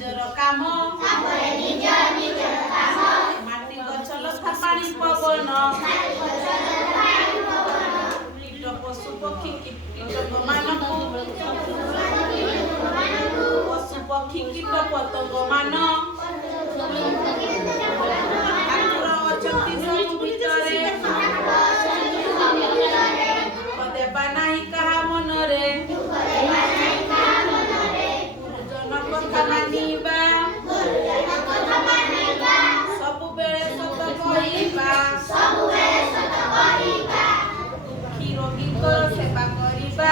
ନିଜର କାମ ମାଟି ଗଛ ଲତା ପାଣି ପବନ କୀଟ ପଶୁ ପକ୍ଷୀ କୀଟକ ମାନଙ୍କୁ ପଶୁ ପକ୍ଷୀ କୀଟ ପତଙ୍ଗ ମାନ ଠାକୁର ଅଛନ୍ତି ସବୁ ଭିତରେ ଦୁଃଖ ଦେବା ନାହିଁ କାହା ମନରେ ଗୁରୁଜନ କଥା ମାନିବା ସବୁବେଳେ ସତ କହିବା ଦୁଃଖୀ ରୋଗୀଙ୍କର ସେବା କରିବା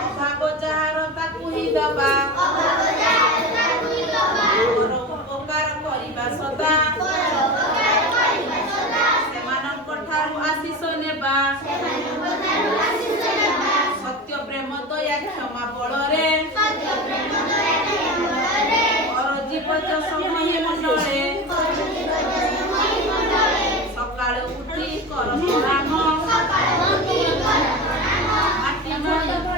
ଅଭାବ ଯାହାର ତାକୁ ହିଁ ଦବା ପର ଉପକାର କରିବା ସଦା ସେମାନଙ୍କ ଠାରୁ ଆଶିଷ ନେବା ସତ୍ୟ ପ୍ରେମ ଦୟା କ୍ଷମା ବଳରେ କର ଜୀବନ ସମୟ ମଣ୍ଡଳେ ସକାଳେ ଉଠି କର ପ୍ରଣାମ ମାଟି ମାନଙ୍କୁ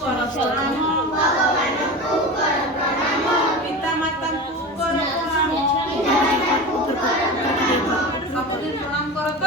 କର ପ୍ରଣାମ ଭଗବାନଙ୍କୁ କର ପ୍ରଣାମ ପିତା ମାତାଙ୍କୁ କର ପ୍ରଣାମ ସବୁଦିନ ପ୍ରଣାମ କର ତ